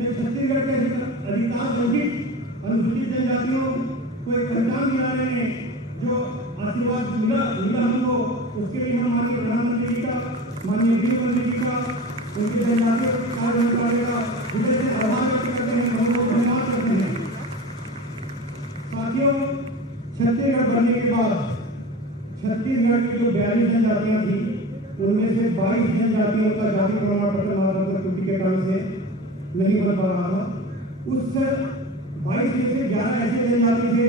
छत्तीसगढ़ के अधिकार वंचित अनुसूचित जनजातियों को एक पहचान दिला रहे हैं, जो आशीर्वाद मिला हमको, उसके लिए हम माननीय प्रधानमंत्री जी का, माननीय गृह मंत्री जी का, उनकी जनजातीय कार्य मंत्रालय का हृदय से आभार व्यक्त करते हैं, उनको धन्यवाद करते हैं। साथियों, छत्तीसगढ़ बनने के बाद छत्तीसगढ़ की जो 42 जनजातियां थी, उनमें से 22 जनजातियों का जाति प्रमाण पत्र महाराष्ट्र त्रुटि के कारण से नहीं बन पा रहा था। उस 22 में से 11 ऐसे जनजाति थे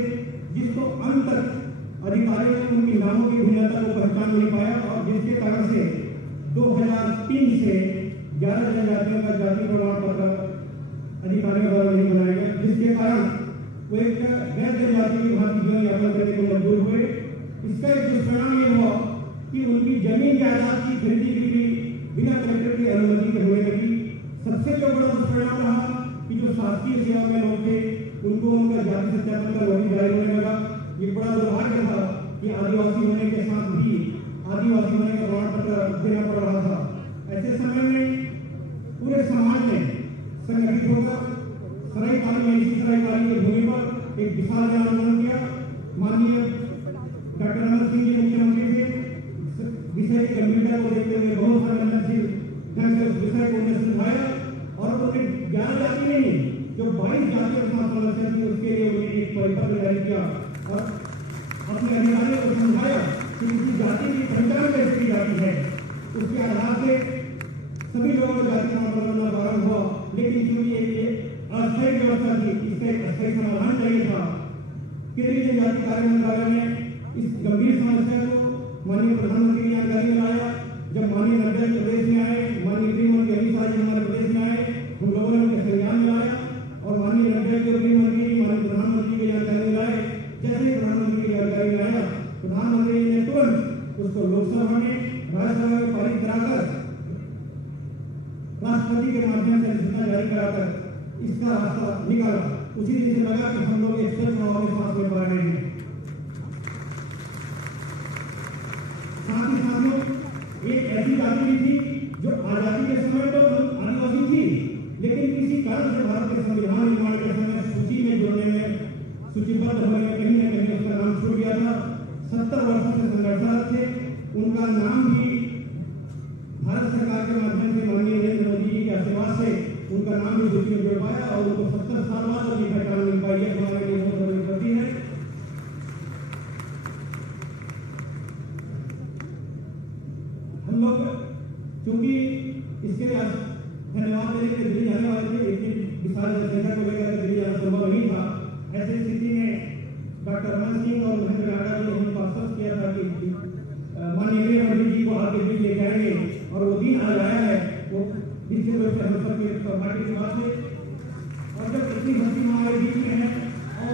जिसको अंत तक अधिकारियों ने उनकी नामों की भिन्नता को पहचान नहीं पाया, और जिसके कारण से 2003 से 11 जनजातियों का जाति प्रमाण पत्र अधिकारियों द्वारा नहीं बनाया गया, जिसके कारण वो एक गैर जनजाति की भांति जीवन यापन करने को मजबूर हुए। इसका एक दुष्परिणाम ये हुआ कि उनकी जमीन जायदाद की खरीदी बिक्री बिना कलेक्टर की अनुमति के होने लगी। सबसे जो बड़ा दुष्परिणाम रहा कि जो शासकीय सेवा में लोग थे, उनको उनका जाति सत्यापन का नोटिस जारी होने लगा। ये बड़ा दुर्भाग्य था कि आदिवासी होने के साथ भी आदिवासी होने का प्रमाण पत्र देना पड़ रहा था। ऐसे समय में पूरे समाज ने संगठित होकर सरायपाली की भूमि पर एक विशाल जन आंदोलन किया। माननीय डॉक्टर रमन सिंह जी मुख्यमंत्री थे, विषय की गंभीरता को देखते हुए बहुत संवेदनशील ढंग से उस विषय को उन्हें सुझाया, और उन्हें 11 जाति नहीं जो 22 जातियों के साथ समस्या थी, उसके लिए उन्हें एक परिपत्र जारी किया और अपने अधिकारियों को समझाया कि किसी जाति की पहचान कैसे की जाती है। उसके आधार से सभी लोगों को जाति प्रमाण पत्र प्रारंभ हुआ, लेकिन चूंकि ये अस्थायी व्यवस्था थी, इसका एक अस्थायी समाधान चाहिए था। केंद्रीय जनजाति कार्य मंत्रालय ने इस गंभीर समस्या को माननीय प्रधानमंत्री की जानकारी में लाया। जब माननीय नड्डा प्रदेश में आए, माननीय गृह मंत्री अमित शाह जी हमारे प्रदेश में आए, हम लोगों ने उनके संज्ञान में लाया और माननीय नड्डा के गृह मंत्री माननीय प्रधानमंत्री की जानकारी में लाए। जैसे ही प्रधानमंत्री की जानकारी में आया, प्रधानमंत्री ने तुरंत उसको लोकसभा में, राज्यसभा में पारित कराकर राष्ट्रपति के माध्यम से अधिसूचना जारी कराकर इसका रास्ता निकाला। उसी दिन से लगा कि हम लोग एक स्वच्छ हवा में सांस ले पा रहे हैं। साथ ही साथियों, एक ऐसी जाति भी थी जो आजादी के समय तो आदिवासी थी, लेकिन किसी कारण से भारत के संविधान निर्माण के समय सूची में जोड़ने में, सूचीबद्ध होने में कहीं न कहीं उसका नाम छूट गया था। 70 वर्षों से संघर्षरत थे। उनका नाम भी भारत सरकार के माध्यम से माननीय नरेंद्र मोदी जी के आशीर्वाद से उनका नाम भी सूची में जोड़ पाया, और उनको 70 साल बाद उनकी पहचान मिल पाई है। हमारे लिए बहुत बड़ी उपलब्धि है। हम लोग चूंकि इसके लिए धन्यवाद देने के दिल्ली जाने वाले थे, लेकिन विशाल जनसंख्या को लेकर दिल्ली जाना संभव नहीं था। ऐसी स्थिति में डॉक्टर रमन सिंह और महेंद्र गाड़ा जी ने हमको आश्वस्त किया था कि माननीय गृह मंत्री जी को आपके बीच लेके आएंगे, और वो दिन आज आया है। वो निश्चित रूप से हम सबके सौभाग्य की बात है। और जब इतनी भर्ती हमारे बीच में है, और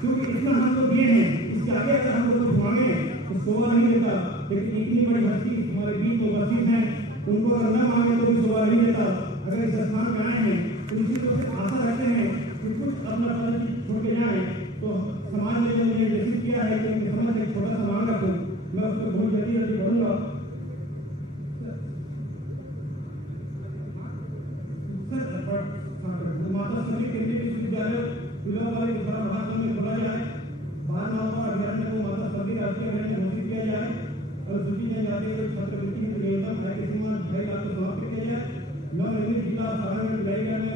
क्योंकि इतना हम लोग दिए हैं, इसके आगे अगर हम लोग को मांगे तो शोभा नहीं देता, लेकिन इतनी बड़ी भर्ती हमारे बीच में उपस्थित है, उनको अगर न मांगे तो भी शोभा नहीं देता। अगर इस स्थान पर आए हैं तो निश्चित रूप से आशा रखते हैं कि कुछ अपना छोड़ के जाए। तो समाज ने जो मुझे निश्चित किया है कि उनके समझ एक छोटा सा मांग रखूँ, मैं उसको बहुत जल्दी करूँगा। माता सभी केंद्रीय विश्वविद्यालय विलोबारी भाषण में खोला जाए। 12 नवंबर 2018 को माता सभी राष्ट्रीय में घोषित किया जाए। अनुसूचित जनजाति के छात्रवृत्ति की न्यूनतम आय की सीमा 2.5 लाख को समाप्त किया जाए। नवनिर्मित जिला सारण में बिलाईगढ़ में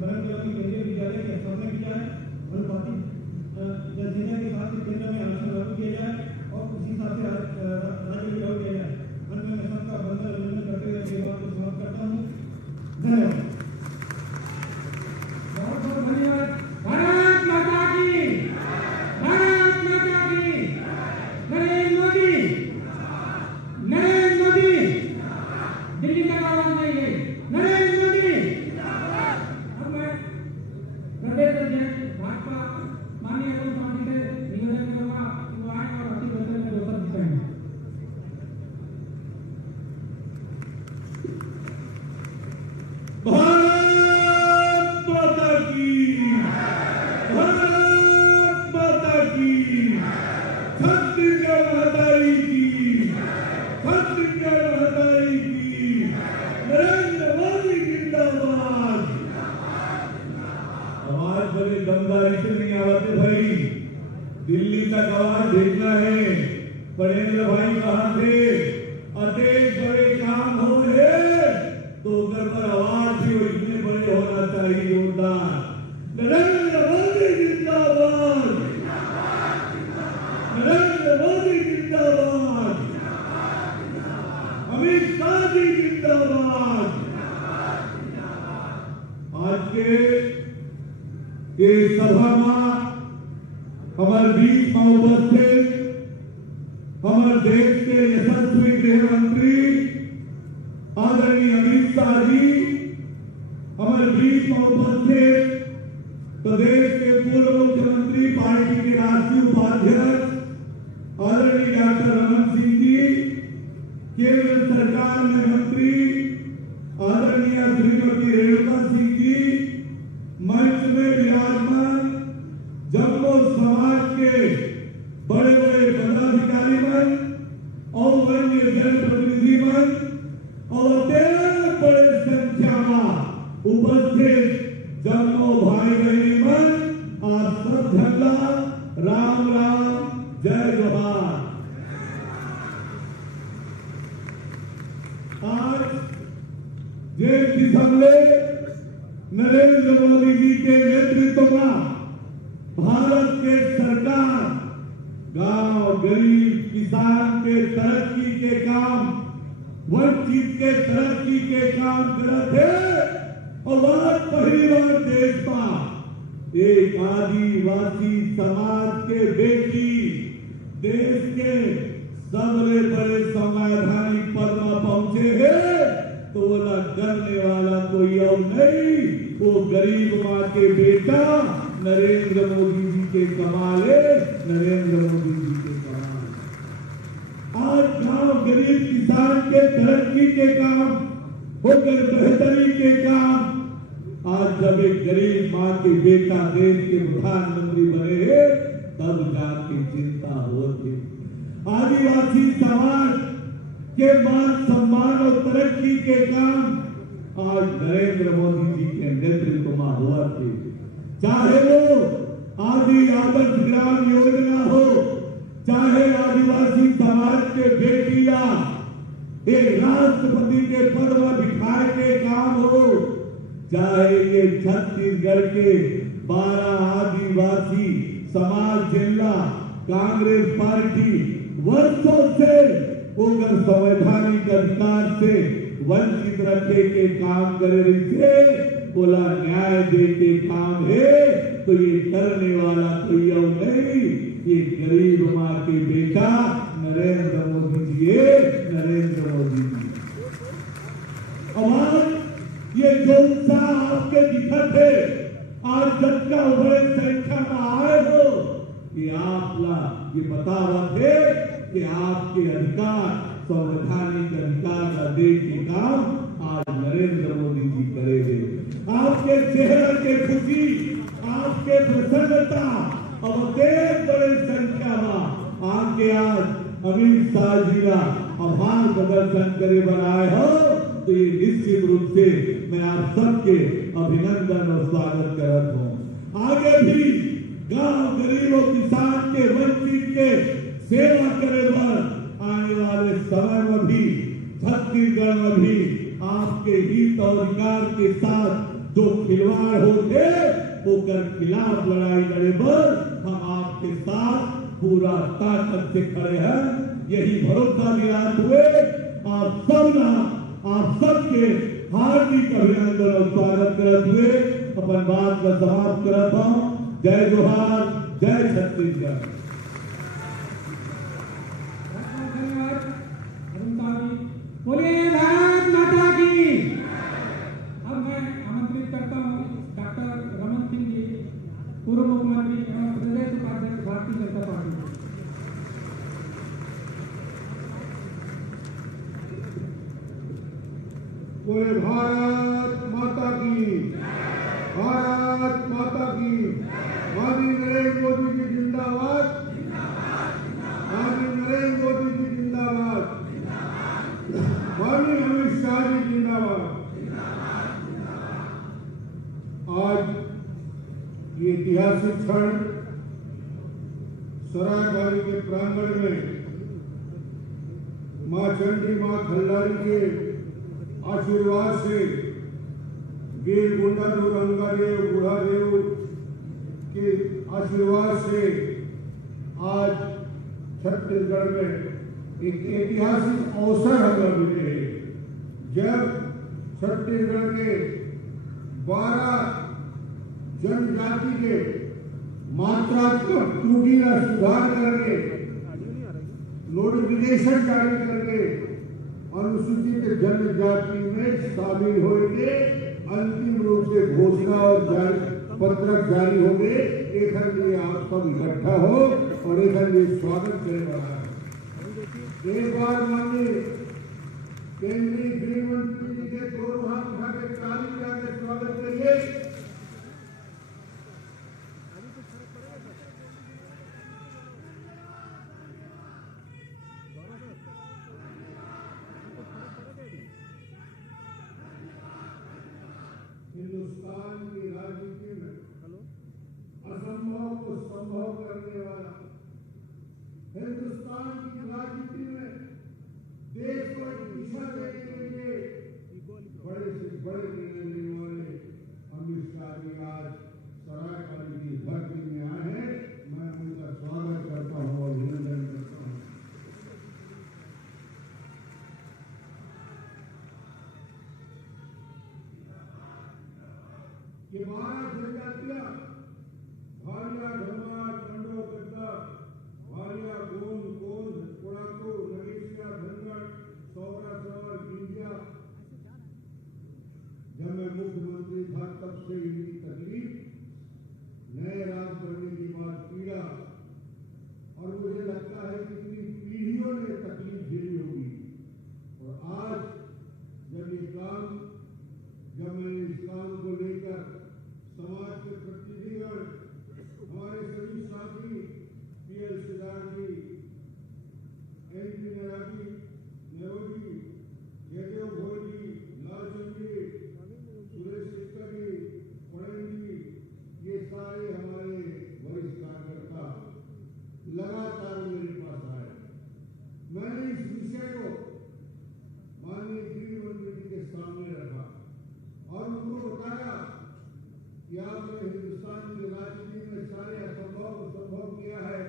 बरंगजला केंद्रीय विद्यालय की स्थापना की जाए। अनुपातिक जनसंख्या के साथ केंद्र में आरक्षण लागू किया जाए, और उसी हिसाब से राज्य में लागू किया जाए। अंत में मैं सबका बंधन अभिनंदन करते हुए अपनी बात को समाप्त करता हूँ। धन्यवाद। भारत माता की, भारत माता की। नरेंद्र मोदी दिल्ली तक आवाज नहीं गई। नरेंद्र मोदी। अब मैं प्रदेश अध्यक्ष भाजपा माननीय अरुण साहनी से निवेदन करूंगा कि वो आए और अच्छी तरह से दो शब्द कहें। बहुत दमदारी से नहीं आवाते भाई, दिल्ली तक आवाज भेजना है। पढ़ेंद्र भाई कहाँ थे? अतेज बड़े काम हो रहे तो घर पर आवाज भी इतने बड़े होना चाहिए। जोरदार नरेंद्र मोदी जिंदाबाद, नरेंद्र मोदी जिंदाबाद, अमित शाह जी जिंदाबाद। आज के सभा में हमारे बीच में उपस्थित हमारे देश के यशस्वी गृह मंत्री आदरणीय अमित शाह जी, हमारे बीच में उपस्थित प्रदेश के पूर्व मुख्यमंत्री, पार्टी के राष्ट्रीय उपाध्यक्ष आदरणीय डॉक्टर रमन सिंह जी, केंद्र सरकार में मंत्री आदरणीय श्रीमती रेणुका सिंह जी, मंच में विराजमान जम्मू समाज के बड़े बड़े पदाधिकारी मन और अन्य जनप्रतिनिधि मन और बड़े संख्या में उपस्थित जम्मू भाई बहनी मन, आप सब झंडा राम राम जय जोहार। आज जिस दिसंबे नरेंद्र मोदी जी के नेतृत्व में भारत के सरकार गांव गरीब किसान के तरक्की के काम, वंचित के तरक्की के काम करते और आज पहली बार देश में एक आदिवासी समाज के बेटी देश के सबसे बड़े संवैधानिक पद में पहुंचे हैं तो बोला करने वाला कोई और नहीं, वो गरीब माँ के बेटा नरेंद्र मोदी जी के कमाल है, नरेंद्र मोदी जी के कमाल। आज गांव गरीब किसान के तरक्की के काम होकर बेहतरी के काम, आज जब एक गरीब माँ के बेटा देश के प्रधानमंत्री बने हैं तब जाके चिंता होती। आदिवासी समाज के मान सम्मान और तरक्की के काम आज नरेंद्र मोदी जी के नेतृत्व में हुआ थे। चाहे वो आदि आदर्श ग्राम योजना हो, चाहे आदिवासी समाज के बेटियां एक राष्ट्रपति के पद में बिठाए के काम हो, चाहे ये छत्तीसगढ़ के 12 आदिवासी समाज जिला कांग्रेस पार्टी वर्षों से उनका संवैधानिक अधिकार से वंचित रखे के काम कर रही थे, बोला न्याय दे के काम है तो ये करने वाला कोई और नहीं, ये गरीब माँ के बेटा नरेंद्र मोदी जी है, नरेंद्र मोदी जी। अब ये जो उत्साह आपके दिखत है, आज जनता बड़े संख्या में आए हो, ये आपला ये बतावत है कि आपके अधिकार संवैधानिक अधिकार का दे के काम आज नरेंद्र मोदी जी करेंगे। आपके चेहरे के खुशी, आपके प्रसन्नता अब देश बड़े संख्या में आके आज अमित शाह जी का आभार प्रदर्शन करे बनाए हो तो ये निश्चित रूप से मैं आप सबके अभिनंदन और स्वागत करता हूँ। आगे भी गांव गरीबों किसान के वंचित के सेवा करे पर आने वाले समय में भी छत्तीसगढ़ में भी आपके हित और अधिकार के साथ जो खिलवाड़ होते होकर खिलाफ लड़ाई लड़े पर हम आपके साथ पूरा ताकत से खड़े हैं, यही भरोसा दिलाते हुए आप सबके हार्दिक अभिनंदन और स्वागत करते हुए अपन बात का समाप्त करता हूँ। जय जोहार, जय छत्तीसगढ़। बोलिए भारत माता की। अब मैं आमंत्रित करता हूँ डॉक्टर रमन सिंह जी, पूर्व मुख्यमंत्री एवं प्रदेश उपाध्यक्ष भारतीय जनता पार्टी। बोले भारत माता की, भारत माता की। माननीय नरेंद्र मोदी जी जिंदाबाद, माननीय नरेंद्र मोदी जी जिंदाबाद, माननीय अमित शाह जी जिंदाबाद। आज ये ऐतिहासिक क्षण सरायपाली के प्रांगण में मां चंडी मां खल्लारी के आशीर्वाद से वीर गुंडादेव रंगादेव बूढ़ादेव के आशीर्वाद से आज छत्तीसगढ़ में एक ऐतिहासिक अवसर हमें मिले जब छत्तीसगढ़ के 12 जनजाति के मात्रात्मक त्रुटि का सुधार करके नोटिफिकेशन जारी करके अनुसूचित जनजाति में शामिल होंगे, अंतिम रूप से घोषणा और पत्रक जारी होंगे। एक लिए आप सब इकट्ठा हो और एक लिए स्वागत करे रहा है। एक बार माननीय केंद्रीय गृह मंत्री जी के दोनों हाथ उठा के ताली बजाकर स्वागत करिए। हिंदुस्तान की राजनीति में असंभव को संभव करने वाला, हिंदुस्तान की राजनीति में देश को दिशा देने के लिए बड़े से बड़े निर्णय लेने वाले अमित शाह जी आज सरायपाली की धरती में आए हैं। मैं उनका स्वागत करता हूँ और अभिनंदन करता हूँ। ये 12 जनजातियां भालिया, धर्मा, कंडो, गद्दा, भालिया, गोंद, कोंद, कोड़ाको, नगेशिया, धनगढ़, सौरा, सवार, गिंजिया। जब मैं मुख्यमंत्री था तब से इनकी तकलीफ, नए राज बनने के बाद पीड़ा, और मुझे लगता है कि इतनी पीढ़ियों ने तकलीफ झेली होगी। और आज जब मैंने इस काम को लेकर समाज के प्रतिनिधिगण, हमारे सभी साथी, पीएल सिद्धार्थ जी, एनपी नेरोजी, जयदेव भोई जी, लालचंद जी, सुरेश शेखर जी, पड़ेल जी, ये सारे हमारे वरिष्ठ कार्यकर्ता लगातार मेरे पास आए। मैंने इस विषय को माननीय गृह मंत्री जी के सामने रखा और उनको बताया कि आपने हिंदुस्तान की राजनीति में सारे असंभव को संभव किया है।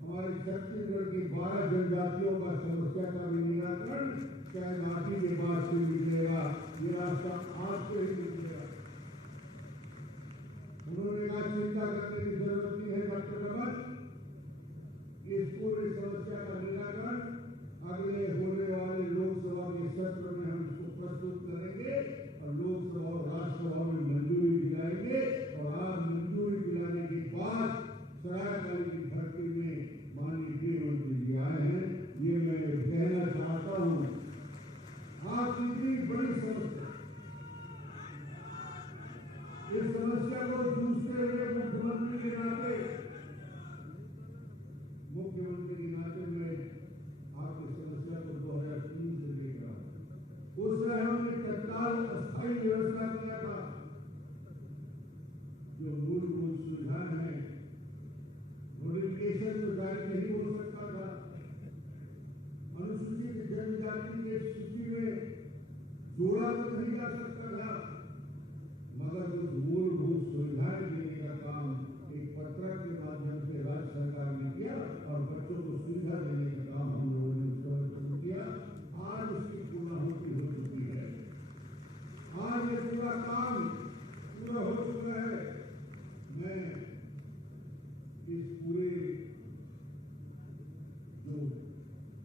हमारे छत्तीसगढ़ की 12 जनजातियों का समस्या का भी निराकरण चाहे नाटी के बाद से मिलेगा, ये रास्ता आपसे ही मिलेगा। उन्होंने कहा चिंता करने की जरूरत नहीं है डॉक्टर रमन, इस पूरी समस्या का निराकरण अगले होने वाले लोकसभा के सत्र में हम इसको प्रस्तुत करेंगे और लोकसभा और राज्यसभा में मंजूरी दिलाएंगे। और आज मंजूरी दिलाने के बाद सरायपाली की धरती में माननीय गृह मंत्री जी आए हैं। ये मैं कहना चाहता हूँ, आपकी इतनी बड़ी समस्या, इस समस्या को दूसरे हुए मुख्यमंत्री के नाते मैं आपकी समस्या को 2003 से देख रहा हूं। उस समय हमने तत्काल अस्थायी व्यवस्था किया था। जो मूलभूत सुविधाएं हैं, नोटिफिकेशन तो जारी नहीं हो सकता था, अनुसूचित जनजाति के सूची में जोड़ा तो नहीं जा सकता था, मगर कुछ मूलभूत सुविधाएं देने का काम एक पत्रक के माध्यम से राज्य सरकार ने किया और बच्चों को सुविधा देने का काम हम लोगों ने उस समय शुरू किया। आज उसकी पूर्णाहुति हो चुकी है। आज ये पूरा काम पूरा हो चुका है। मैं इस पूरे जो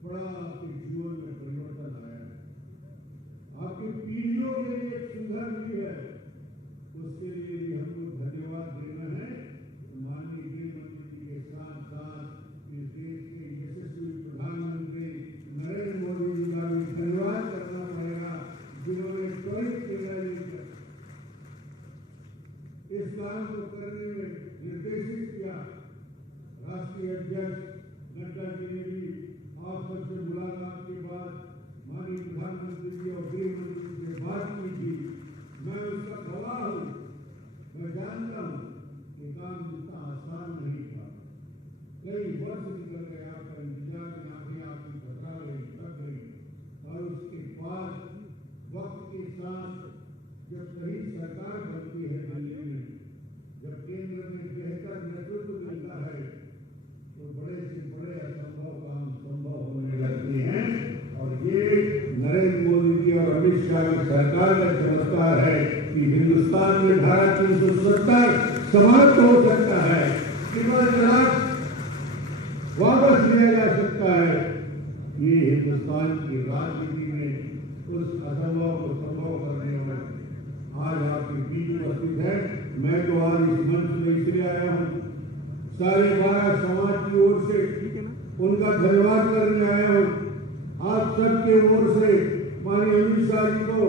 बड़ा आपके जीवन में परिवर्तन आया है, आपकी पीढ़ियों के लिए सुधार भी है, उसके लिए भी हमको धन्यवाद देना है। माननीय गृह मंत्री जी के साथ साथ इस देश के यशस्वी प्रधानमंत्री नरेंद्र मोदी जी का भी धन्यवाद करना पड़ेगा, जिन्होंने त्वरित निर्णय लेकर इस काम को करने में निर्देशित किया। राष्ट्रीय अध्यक्ष नड्डा जी ने भी आप सबसे मुलाकात के बाद माननीय प्रधानमंत्री जी और गृह मंत्री से बात की थी। मैं उसका गवाह हूँ। मैं जानता हूँ कि होती है दिल्ली में। जब केंद्र में बेहतर नेतृत्व मिलता है तो बड़े से बड़े असंभव काम संभव होने लगते हैं। और ये नरेंद्र मोदी जी और अमित शाह की सरकार का चमत्कार है कि हिंदुस्तान में धारा 370 समाप्त हो सकता है, वापस लिया जा सकता है। ये हिंदुस्तान की राजनीति में उस असंभव को संभव करने में आज आपके बीच उपस्थित है। मैं तो आज इस मंच में इसलिए आया हूँ, सारे 12 समाज की ओर से उनका धन्यवाद करने आया हूँ। आप सबके ओर से माननीय अमित शाह जी को,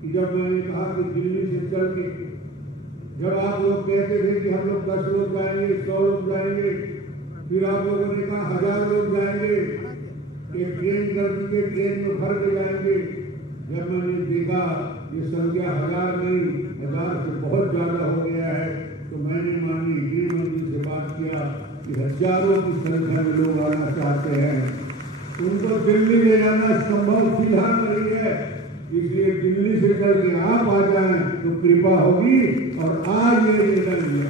कि जब मैंने कहा कि दिल्ली से चल के, जब आप लोग कहते थे कि हम लोग 10 लोग जाएंगे, 100 लोग जाएंगे, फिर आप लोगों ने कहा 1000 लोग जाएंगे, एक ट्रेन कर देंगे, ट्रेन में भर के जाएंगे। जब मैंने देखा ये संख्या 1000 नहीं, 1000 से बहुत ज्यादा हो गया है, तो मैंने माननीय गृह मंत्री से बात किया कि हजारों की संख्या में लोग आना चाहते हैं। उनको दिल्ली ले जाना संभव फिलहाल नहीं है, इसलिए दिल्ली से करके आप आ जाएं तो कृपा होगी। और आज ये निर्णय लिया,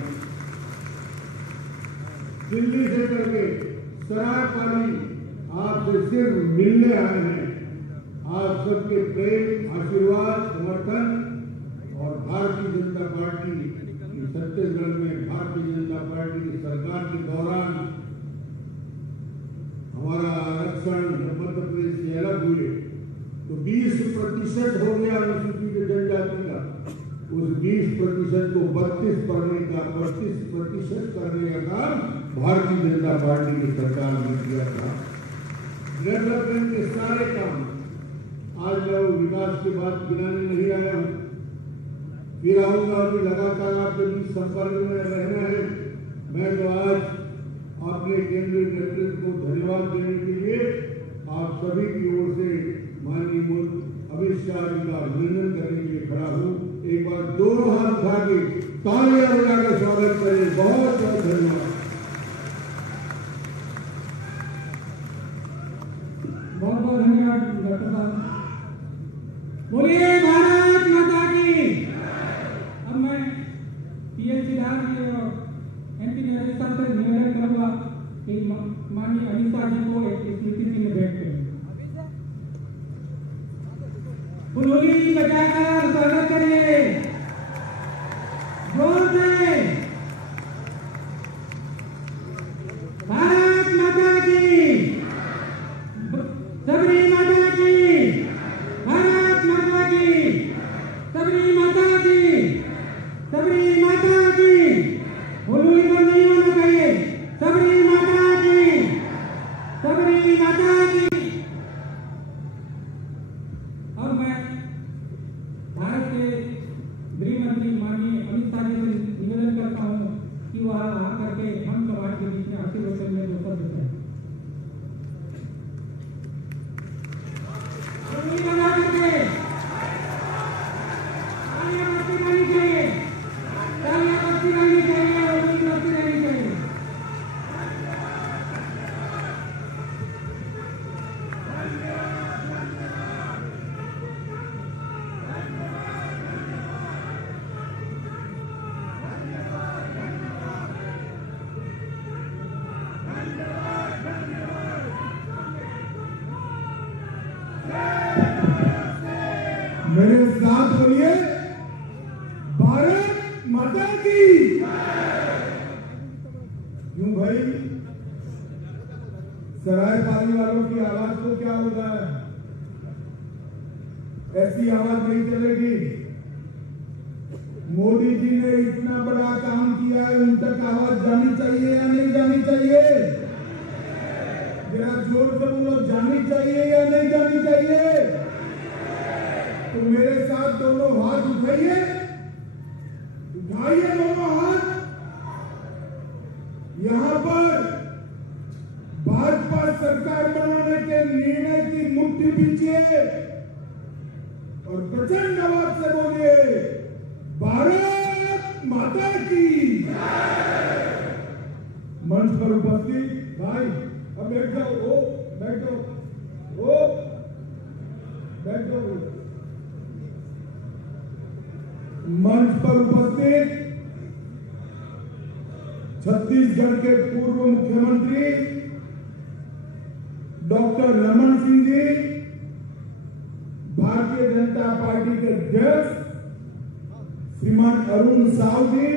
दिल्ली से करके सरायपाली आपसे सिर्फ मिलने आए हैं। आप सबके प्रेम, आशीर्वाद, समर्थन और भारतीय जनता पार्टी छत्तीसगढ़ में भारतीय जनता पार्टी की सरकार के दौरान हमारा आरक्षण मध्य प्रदेश से अलग हुए तो 20% हो गया अनुसूचित जनजाति का। उस 20% को 32% करने का काम भारतीय जनता पार्टी की सरकार ने किया था। डेवलपमेंट के सारे काम, आज मैं विकास की बात गिनाने नहीं आया हूँ, फिर आऊंगा कि लगातार आपके बीच संपर्क में रहना है। मैं तो आज अपने केंद्रीय नेतृत्व को धन्यवाद देने के लिए आप सभी की ओर से माननीय अमित शाह जी का अभिनंदन करने के लिए खड़ा हूँ। एक बार दोनों हाथ उठा के तालियां बजाकर स्वागत करें। बहुत बहुत धन्यवाद। बहुत बहुत धन्यवाद डॉक्टर साहब। बोलिए भारत माता की। अब मैं पीएचडी जी और एमपी निवेदन से निवेदन करूंगा कि माननीय अमित शाह जी को एक स्मृति चिन्ह भेंट करें। फुलझड़ी बजाकर स्वागत करिए जोर से। भारत माता की, सबरी माता की, भारत माता की, सबरी माता की, सबरी माता की। फुलझड़ी बंद नहीं होना चाहिए। सबरी माता की, सबरी माता की। और मैं भारत के गृह मंत्री माननीय अमित शाह जी से निवेदन करता हूं कि वह आकर के हम समाज के बीच में आशीर्वाद में दोस्तों देते हैं। मेरे साथ बोलिए भारत माता की। यूं भाई सरायपाली वालों की आवाज को क्या होगा, ऐसी आवाज नहीं चलेगी। मोदी जी ने इतना बड़ा काम किया है, उन तक आवाज जानी चाहिए या नहीं जानी चाहिए? जरा जोर से बोलो, जानी चाहिए या नहीं जानी चाहिए? तो मेरे साथ दोनों हाथ उठाइए, उठाइए दोनों हाथ। यहां पर भाजपा सरकार बनाने के निर्णय की मुट्ठी पीछे और प्रचंड आवाज से बोलिए भारत माता की। मंच पर उपस्थित भाई अब बैठ जाओ, ओ बैठ जाओ, ओ बैठ जाओ। मन मंच पर उपस्थित छत्तीसगढ़ के पूर्व मुख्यमंत्री डॉक्टर रमन सिंह जी, भारतीय जनता पार्टी के अध्यक्ष श्रीमान अरुण साव जी,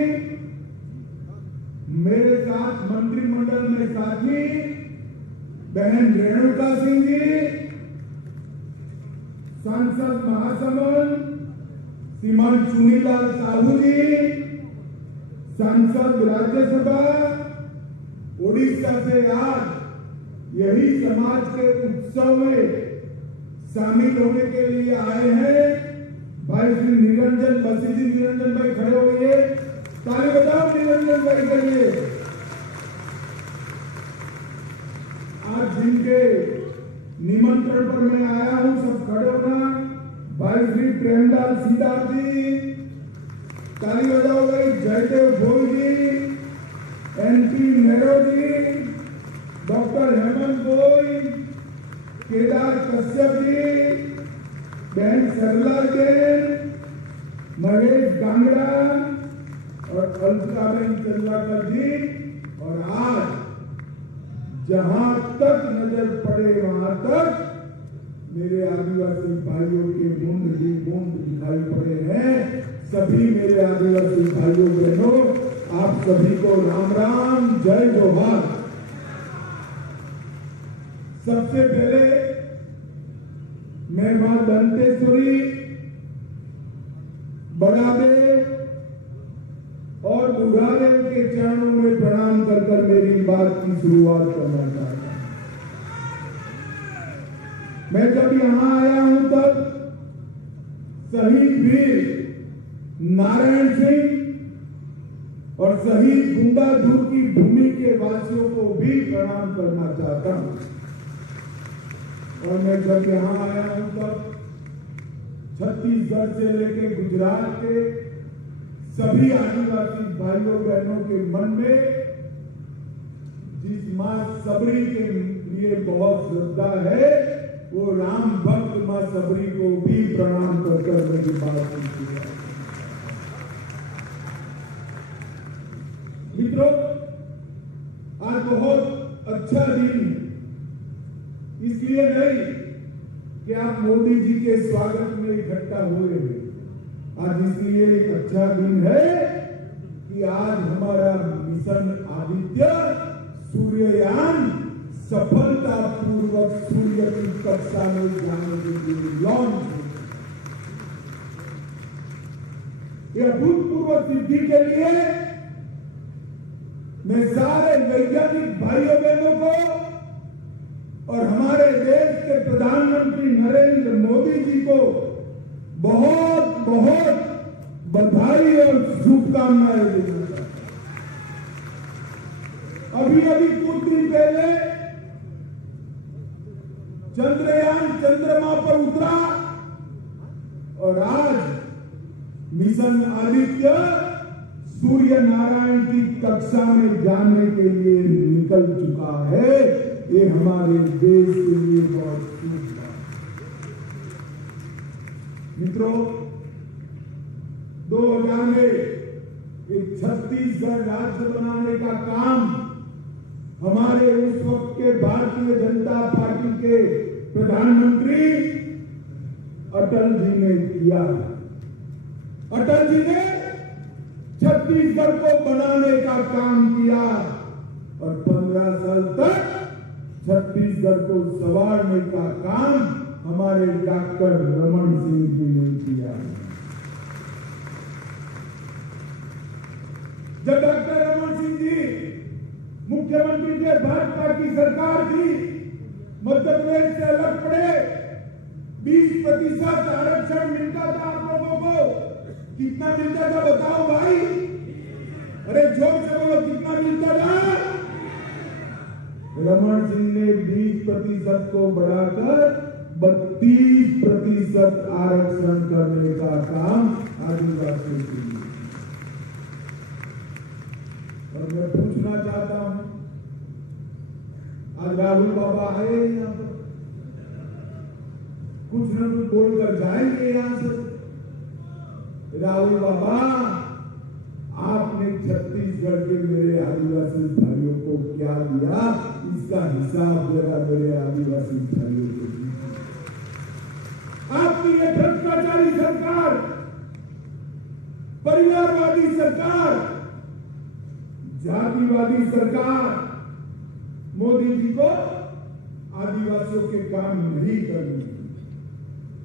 मेरे साथ मंत्रिमंडल में साथी बहन रेणुका सिंह जी, सांसद महासमंद श्रीमान चुनीलाल साहू जी, सांसद राज्यसभा उड़ीसा से आज यही समाज के उत्सव में शामिल होने के लिए आए हैं भाई श्री निरंजन बसी जी। निरंजन भाई खड़े हो गए, ताली बजाओ निरंजन भाई के लिए। आज जिनके निमंत्रण पर मैं आया हूं, सब खड़े होना। भाई श्री प्रेमलाल सिद्धार्थ जी, ताली बजाओ भाई। जयदेव भोई जी, एनपी नेहरू जी, डॉक्टर हेमंत बोई, केदार कश्यप जी, बहन सरला जैन, महेश गांगड़ा और अलकाबेन चंद्राकर जी। और आज जहां तक नजर पड़े वहां तक मेरे आदिवासी भाइयों के मुंड ही मुंड दिखाई पड़े हैं। सभी मेरे आदिवासी भाइयों बहनों, आप सभी को राम राम, जय जोहार। सबसे पहले मैं मां दंतेश्वरी, बड़ादेव और बुढ़ादेव के चरणों में प्रणाम कर कर मेरी बात की शुरुआत करना चाहता हूं। मैं जब यहां आया हूं तब शहीद वीर नारायण सिंह और शहीद गुंडाधुर की भूमि के वासियों को भी प्रणाम करना चाहता हूं। और मैं जब यहां आया हूं तब छत्तीसगढ़ से लेकर गुजरात के सभी आदिवासी भाइयों बहनों के मन में जिस मां सबरी के लिए बहुत श्रद्धा है, वो राम भक्त मां सबरी को भी प्रणाम कर मेरी बात की है। मित्रों, आज बहुत अच्छा दिन इसलिए नहीं कि आप मोदी जी के स्वागत में इकट्ठा हुए हैं। आज इसलिए एक अच्छा दिन है कि आज हमारा मिशन आदित्य सूर्ययान सफलतापूर्वक सूर्य की कक्षा में जाने के लिए लॉन्च हो। यह अभूतपूर्व सिद्धि के लिए मैं सारे वैज्ञानिक भाइयों बहनों को और हमारे देश के प्रधानमंत्री नरेंद्र मोदी जी को बहुत बहुत बधाई और शुभकामनाएं देना चाहता हूं। अभी अभी कुछ दिन पहले चंद्रयान चंद्रमा पर उतरा और आज मिशन आदित्य सूर्य नारायण की कक्षा में जाने के लिए निकल चुका है। ये हमारे देश के लिए बहुत शुभ बात। मित्रों, 2000 में एक छत्तीसगढ़ राज्य बनाने का काम हमारे उस वक्त के भारतीय जनता पार्टी के प्रधानमंत्री अटल जी ने किया। अटल जी ने छत्तीसगढ़ को बनाने का काम किया और 15 साल तक छत्तीसगढ़ को संवारने का काम हमारे डॉक्टर रमन सिंह जी ने किया। जब डॉक्टर रमन सिंह जी मुख्यमंत्री थे, भाजपा की सरकार थी, मध्य प्रदेश से अलग पड़े, 20% आरक्षण मिलता था आप लोगों को। कितना मिलता था बताओ भाई? अरे जोर से बोलो, कितना मिलता था? रमन सिंह ने 20% को बढ़ाकर 32% आरक्षण करने का काम आदिवासियों के लिए। और मैं पूछना चाहता हूं, आज राहुल बाबा आए यहाँ पर, कुछ न कुछ बोलकर जाएंगे यहां से। राहुल बाबा, आपने छत्तीसगढ़ के मेरे आदिवासी भाइयों को क्या दिया, इसका हिसाब जरा मेरे आदिवासी भाइयों को दीजिए। आपकी ये भ्रष्टाचारी सरकार, परिवारवादी सरकार, जातिवादी सरकार मोदी जी को आदिवासियों के काम नहीं करने।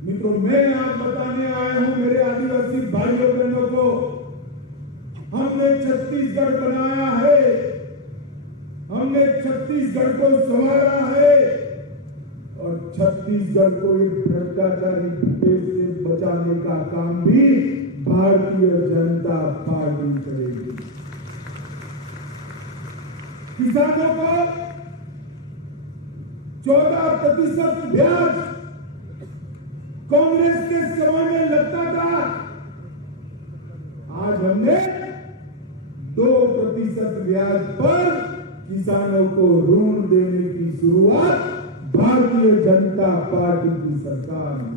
मित्रों, मैं आज बताने आया हूं मेरे आदिवासी भाइयों बहनों को, हमने छत्तीसगढ़ बनाया है, हमने छत्तीसगढ़ को संवारा है और छत्तीसगढ़ को एक भ्रष्टाचारी पेट से बचाने का काम भी भारतीय जनता पार्टी करेगी। किसानों को 14% ब्याज कांग्रेस के समय में लगता था, आज हमने 2% ब्याज पर किसानों को ऋण देने की शुरुआत भारतीय जनता पार्टी की सरकार ने।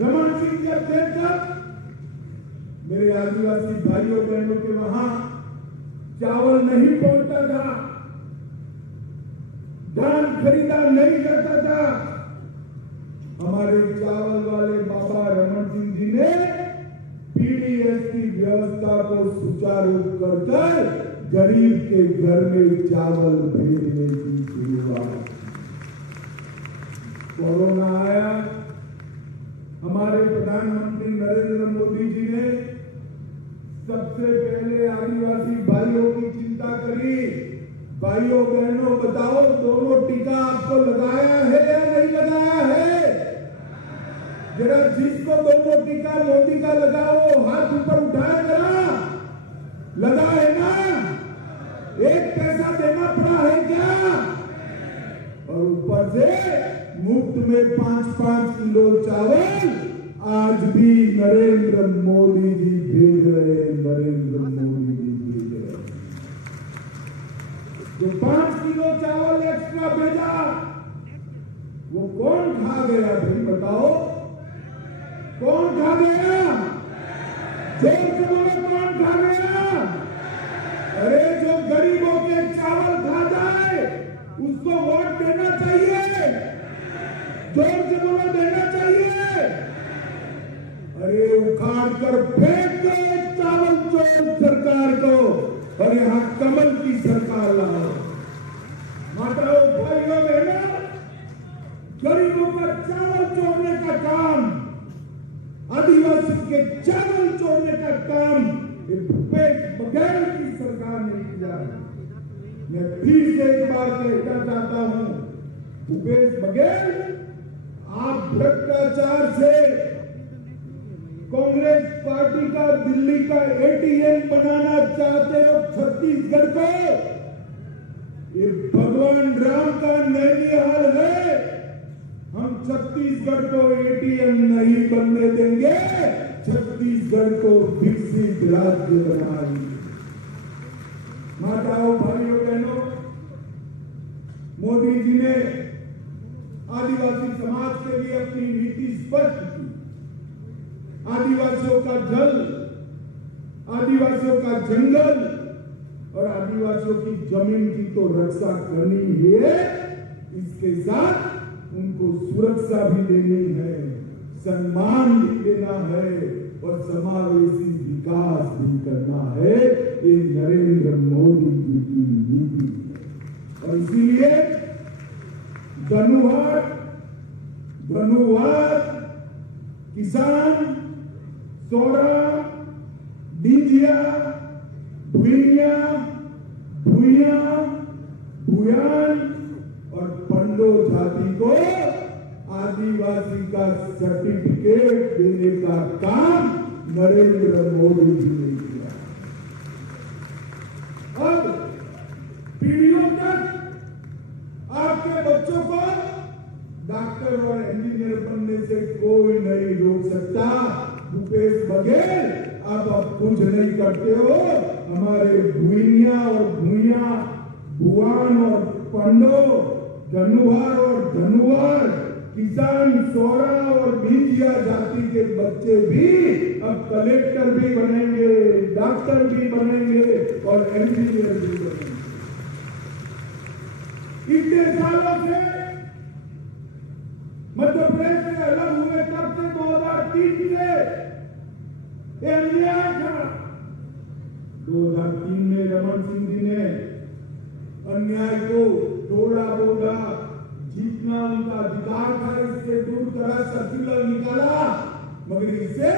रमन सिंह के अध्यक्ष मेरे आदिवासी भाइयों बहनों के वहां चावल नहीं पहुंचता था, धान खरीदा नहीं जाता था। हमारे चावल वाले बाबा रमन सिंह जी ने पीडीएस की व्यवस्था को सुचारू कर गरीब के घर में चावल भेजने की शुरुआत। कोरोना आया, हमारे प्रधानमंत्री नरेंद्र मोदी जी ने सबसे पहले आदिवासी भाइयों की चिंता करी। भाइयों बहनों, बताओ दोनों टीका आपको लगाया है या नहीं लगाया है? जरा जिसको दोनों टीका मोदी का लगाओ हाथ ऊपर उठाए, जरा लगा है ना? एक पैसा देना पड़ा है क्या? और ऊपर से मुफ्त में 5-5 किलो चावल आज भी नरेंद्र मोदी जी भेज रहे हैं, नरेंद्र मोदी जी भेज रहे हैं। जो 5 किलो चावल एक्स्ट्रा भेजा वो कौन खा गया भाई, बताओ कौन खा गया? जोर से बोलो, कौन खा गया? अरे जो गरीबों के चावल खा जाए उसको वोट देना चाहिए, जोर से बोलो, देना चाहिए। अरे उखाड़ कर फेंक दो चावल चोर सरकार को और यहां कमल की सरकार लाओ। माताओं भाइयों बहनों, गरीबों का चावल चोरने का काम, आदिवासियों के चावल चोरने का काम भूपेश बघेल की सरकार ने किया है। मैं फिर से एक बार कहना चाहता हूं, भूपेश बघेल, आप भ्रष्टाचार से कांग्रेस पार्टी का दिल्ली का एटीएम बनाना चाहते हो छत्तीसगढ़ को। ये भगवान राम का नैनीहाल है। हम छत्तीसगढ़ को एटीएम नहीं बनने देंगे, छत्तीसगढ़ को विकसित राज्य बनाएंगे। माताओं भाइयों बहनों, मोदी जी ने आदिवासी समाज के लिए अपनी नीति स्पष्ट की। आदिवासियों का जल, आदिवासियों का जंगल और आदिवासियों की जमीन की तो रक्षा करनी ही है, इसके साथ उनको सुरक्षा भी देनी है, सम्मान भी देना है और समावेशी विकास भी करना है। ये नरेंद्र मोदी जी की नीति है और इसीलिए धनुवाद, किसान, सोरा, डीजिया, भुइया, भुयान और पंडो जाति को आदिवासी का सर्टिफिकेट देने का काम नरेंद्र मोदी जी ने किया। अब पीढ़ियों तक आपके बच्चों को डॉक्टर और इंजीनियर बनने से कोई नहीं रोक सकता। भूपेश बघेल, आप कुछ नहीं करते हो। हमारे भुइया और भुआन और पंडो, धनुवार और धनुवार किसान सोरा और भिंजिया जाति के बच्चे भी अब कलेक्टर भी बनेंगे, डॉक्टर भी बनेंगे और इंजीनियर भी बनेंगे। इतने सालों से मध्य प्रदेश से अलग हुए तब से 2003 से ये अन्याय था। 2003 में रमन सिंह जी ने अन्याय को थोड़ा बोला, जीतना उनका अधिकार था, इससे दूर करा, सर्कुलर निकाला, मगर इससे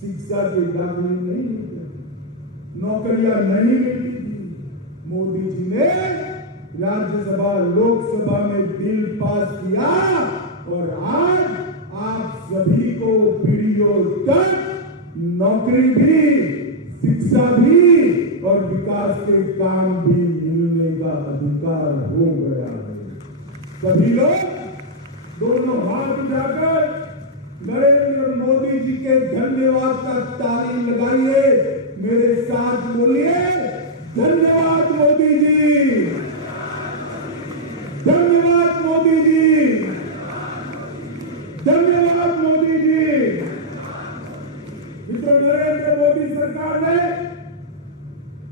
शिक्षा के दाखिले नहीं मिलते, नौकरियां नहीं मिलती थी। मोदी जी ने राज्यसभा लोकसभा में बिल पास किया और आज आप सभी को पीढ़ियों तक नौकरी भी, शिक्षा भी और विकास के काम भी मिलने का अधिकार हो गया है। सभी लोग दोनों हाथ उठाकर नरेंद्र मोदी जी के धन्यवाद का ताली लगाइए, मेरे साथ बोलिए, धन्यवाद मोदी जी, धन्यवाद मोदी जी, धन्यवाद मोदी जी। मित्रों, नरेंद्र मोदी सरकार ने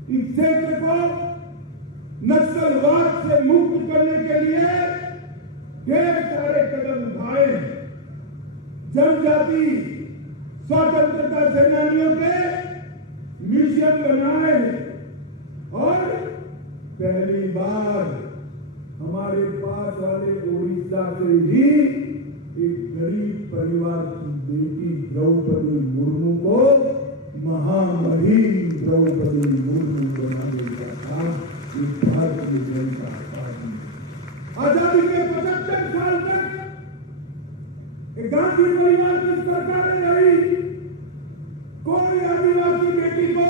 इस क्षेत्र को नक्सलवाद से मुक्त करने के लिए ढेर सारे कदम उठाए। जनजाति स्वतंत्रता सेनानियों के म्यूजियम बनाए और पहली बार हमारे पास वाले ओडिशा से ही एक गरीब परिवार की बेटी द्रौपदी मुर्मू को महामहिम द्रौपदी मुर्मू बनाने का काम भारतीय जनता पार्टी। आजादी के 75 साल तक गांधी परिवार की सरकारें रही, कोई आदिवासी बेटी को,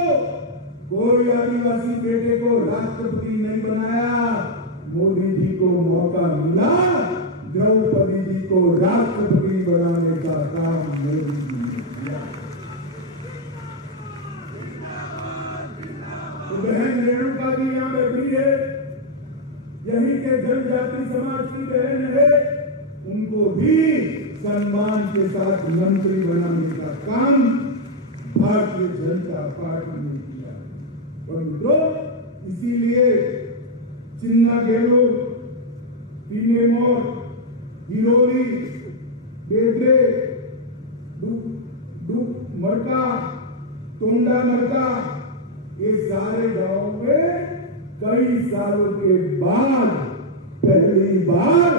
कोई आदिवासी बेटे को राष्ट्रपति नहीं बनाया। मोदी जी को मौका मिला, द्रौपदी जी को राष्ट्रपति बनाने का काम मोदी जी ने किया। तो बहन रेणुका जी यहाँ बैठी है, यही के जनजाति समाज की बहन है, उनको भी सम्मान के साथ मंत्री बनाने का काम भारतीय जनता पार्टी ने किया। और मित्रों, इसीलिए चिन्नागेलू, तीनेमोर, हिरोली, बेद्रे, मरका, तोंडा मरका, ये सारे गांवों में कई सालों के बाद पहली बार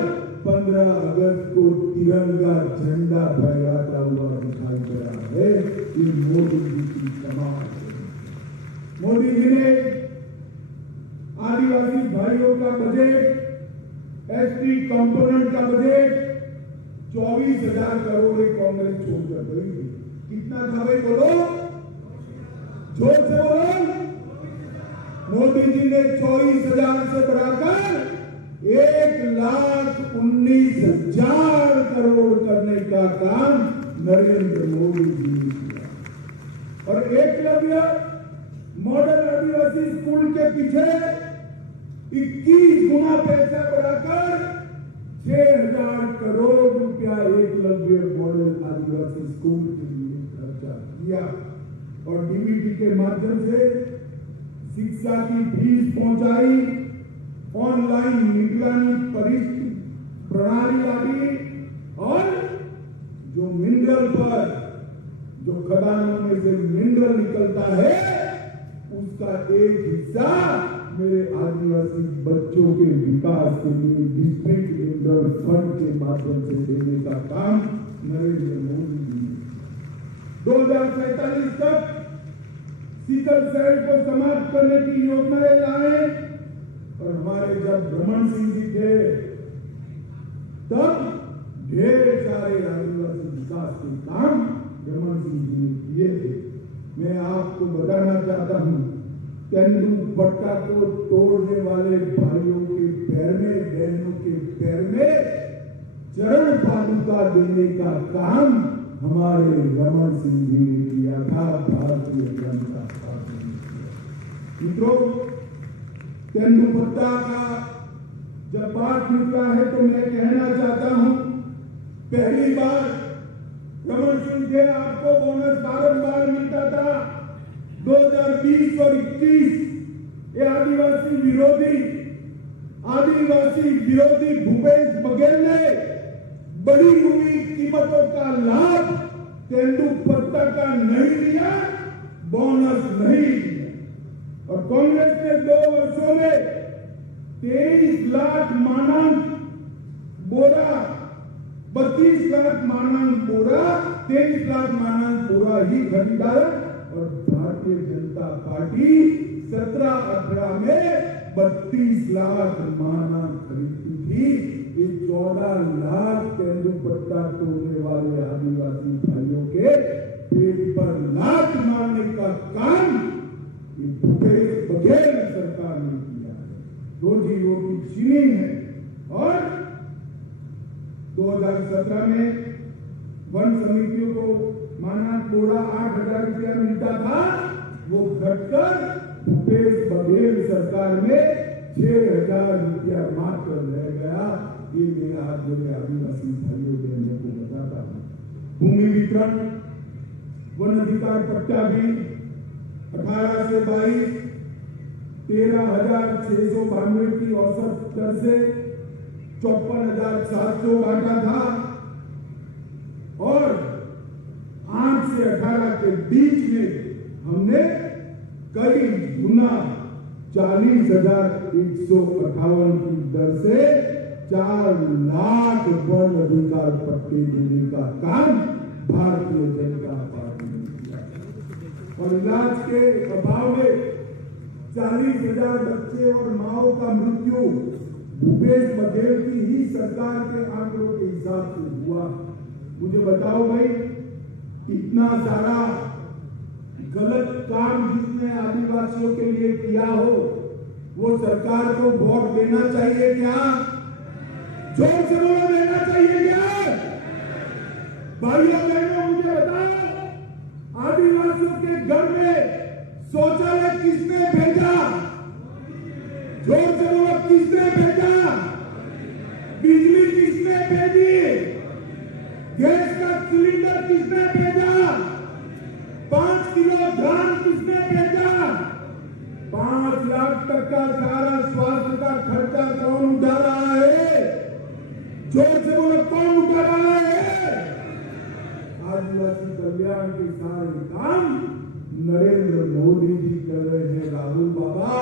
15 अगस्त को तिरंगा झंडा फहराता हुआ दिखाई पड़ा है। ये मोदी जी की कमाल है। मोदी जी ने आदिवासी भाइयों का बजट, एसटी कंपोनेंट का बजट 24,000 करोड़ कांग्रेस छोड़कर गई थी। कितना था भाई बोलो, जोर से बोलो। मोदी जी ने 24,000 से बढ़ाकर 1,19,000 करोड़ करने का काम नरेंद्र मोदी जी ने किया। और एकलव्य मॉडल आदिवासी स्कूल के पीछे 21 गुना पैसा बढ़ाकर 6,000 करोड़ रुपया एकलव्य मॉडल आदिवासी स्कूल के लिए खर्चा किया। और डीबीटी के माध्यम से शिक्षा की फीस पहुंचाई, ऑनलाइन निगरानी प्रणाली लाई और जो मिनरल पर, जो खदानों में से मिनरल निकलता है, उसका एक हिस्सा मेरे आदिवासी बच्चों के विकास के लिए डिस्ट्रिक्ट मिनरल फंड के माध्यम से देने का काम नरेंद्र मोदी जी ने 2047 तक सिकल सेल को समाप्त करने की योजनाएं लाए। और हमारे जब रमन सिंह जी थे तब ढेर सारे आदिवासी विकास के काम रमन सिंह जी ने किए थे। मैं आपको बताना चाहता हूं, तेंदुपट्टा को तोड़ने वाले भाइयों के पैर में, बहनों के पैर में चरण पादुका देने का काम हमारे रमन सिंह जी ने किया था, भारतीय जनता पार्टी ने किया। मित्रों, तेंदुपट्टा का जब बात निकला है तो मैं कहना चाहता हूं, पहली बार रमन सिंह जी आपको बोनस बारंबार मिलता था। 2020 और 21 ये आदिवासी विरोधी भूपेश बघेल ने बढ़ी हुई कीमतों का लाभ तेंदुपत्ता का नहीं लिया, बोनस नहीं लिया। और कांग्रेस ने 2 वर्षों में 23 लाख मानक बोरा, 32 लाख मानक बोरा, 23 लाख मानक बोरा ही खरीदा। और भारतीय जनता पार्टी 17-18 में 32 लाख मानक खरीदी थी। ये 14 लाख तेंदुपत्ता तोड़ने वाले आदिवासी भाइयों के पेट पर लात मारने का काम ये भूपेश बघेल सरकार ने किया है। रोजी रोटी छीनी है। और 2017 में वन समितियों को मानक बोरा 8,000 रुपया मिलता था, वो घटकर भूपेश बघेल सरकार में 6,000 रुपया मात्र रह गया। ये मेरा हाथ जोड़े आदिवासी भाइयों बहनों को बताता हूं। भूमि वितरण, वन अधिकार पट्टा भी 18 से 22 13,692 की औसत दर से 54,700 बांटा था। और 8 से 18 के बीच में हमने कई गुना 40,158 की दर से 4 लाख वन अधिकार पट्टे देने का काम भारतीय जनता पार्टी ने किया। और इलाज के अभाव में 40,000 बच्चे और माओ का मृत्यु भूपेश बघेल की ही सरकार के आंकड़ों के हिसाब से हुआ। मुझे बताओ भाई, इतना सारा गलत काम जिसने आदिवासियों के लिए किया हो, वो सरकार को वोट देना चाहिए क्या? जोर से बोलो, देना चाहिए क्या? भाइयों बहनों, मुझे बताओ, आदिवासियों के घर में शौचालय किसने भेजा? जोर से बोलो, किसने भेजा? बिजली किसने भेजी? गैस का सिलेंडर किसने भेजा? 5 किलो धान किसने भेजा? 5 लाख तक का सारा स्वास्थ्य का खर्चा कौन उठा रहा है? जोर से बोलो, कौन उठा रहा है? आदिवासी कल्याण के सारे काम नरेंद्र मोदी जी कर रहे हैं। राहुल बाबा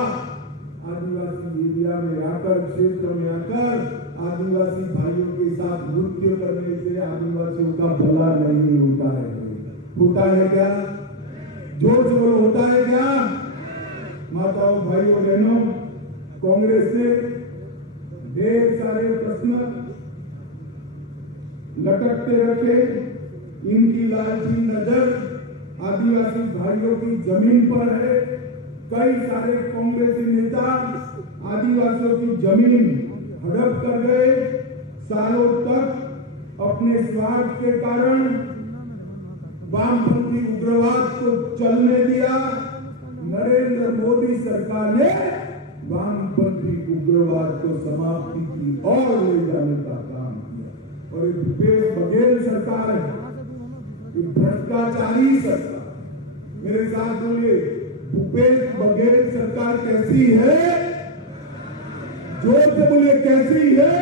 आदिवासी एरिया में आकर, क्षेत्र में आकर आदिवासी भाइयों के साथ नृत्य करने से आदिवासियों का भला नहीं होता है। होता है क्या? जोर से बोलो, होता है क्या? माताओं, भाइयों, बहनों, कांग्रेस ने ढेर सारे प्रश्न लटकते रखे। इनकी लालची नजर आदिवासी भाइयों की जमीन पर है। कई सारे कांग्रेसी नेता आदिवासियों की जमीन हड़प कर गए। सालों तक अपने स्वार्थ के कारण वामपंथी उग्रवाद को चलने दिया। नरेंद्र मोदी सरकार ने वामपंथी उग्रवाद को समाप्ति की ओर ले जाने का काम किया। और ये भूपेश बघेल सरकार है, ये भ्रष्टाचारी सरकार। मेरे साथ बोलिए, भूपेश बघेल सरकार कैसी है? जोर से बोलिए, कैसी है?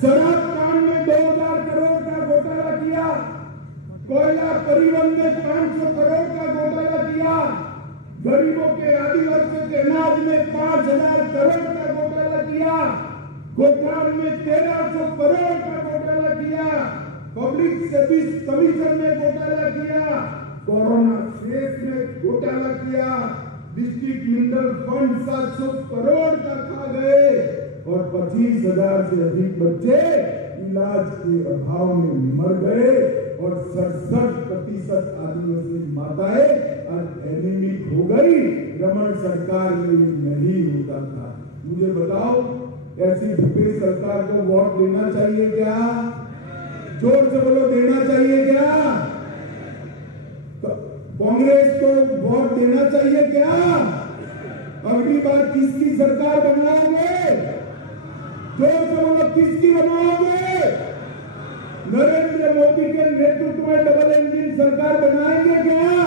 शराब कांड में 2,000 करोड़ का घोटाला किया। कोयला परिवहन में 500 करोड़ का घोटाला किया। गरीबों के, आदिवासियों के अनाज में 5,000 करोड़ का घोटाला किया। गोदाम में 1,300 करोड़ का घोटाला किया। पब्लिक सर्विस कमीशन में घोटाला किया। कोरोना शेष में घोटाला किया। डिस्ट्रिक्ट मिनरल फंड 700 करोड़ का खा गए। और 25,000 से अधिक बच्चे इलाज के अभाव में मर गए। और 67% आदिवासी माताएं आज एनीमिक हो गई। रमन सरकार में नहीं होता था। मुझे बताओ, ऐसी भूपेश सरकार को वोट देना चाहिए क्या? जोर से बोलो, देना चाहिए क्या? कांग्रेस को वोट देना चाहिए क्या? अगली बार किसकी सरकार बनाओगे? जोर से बोलो, किसकी बनाओगे? नरेंद्र मोदी के नेतृत्व में डबल इंजन सरकार बनाएंगे क्या?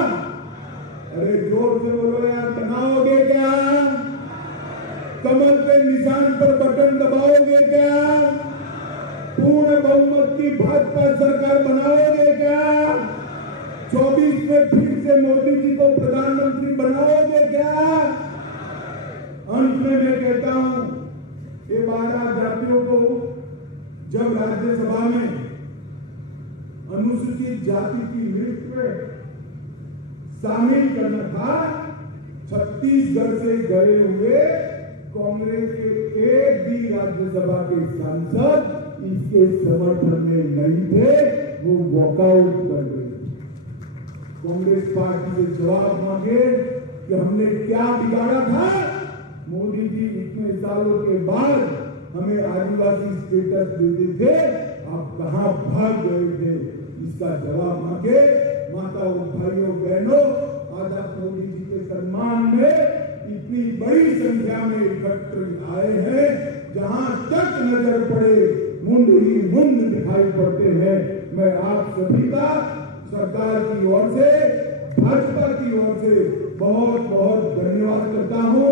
अरे जोर से बोलो यार, बनाओगे क्या? कमल के निशान पर बटन दबाओगे क्या? पूर्ण बहुमत की भाजपा सरकार बनाओगे क्या? 24 में फिर से मोदी जी को प्रधानमंत्री बनाओगे क्या? अंत में मैं कहता हूं, ये 12 जातियों को जब राज्यसभा में अनुसूचित जाति की लिस्ट में शामिल करना था, छत्तीसगढ़ से गए हुए कांग्रेस के एक भी राज्यसभा के सांसद इसके समर्थन में नहीं थे, वो वॉकआउट कर गए। कांग्रेस पार्टी से जवाब मांगे कि हमने क्या बिगाड़ा था? मोदी जी इतने सालों के बाद हमें आदिवासी स्टेटस देते थे, आप कहां भाग गए थे? इसका जवाब मांगे। माताओं, भाइयों, बहनों, आज आप मोदी जी के सम्मान में इतनी बड़ी संख्या में इकट्ठे आए हैं, जहां तक नजर पड़े मुंड ही मुंड दिखाई पड़ते हैं। मैं आप सभी का सरकार की ओर से, भाजपा की ओर से बहुत बहुत धन्यवाद करता हूं।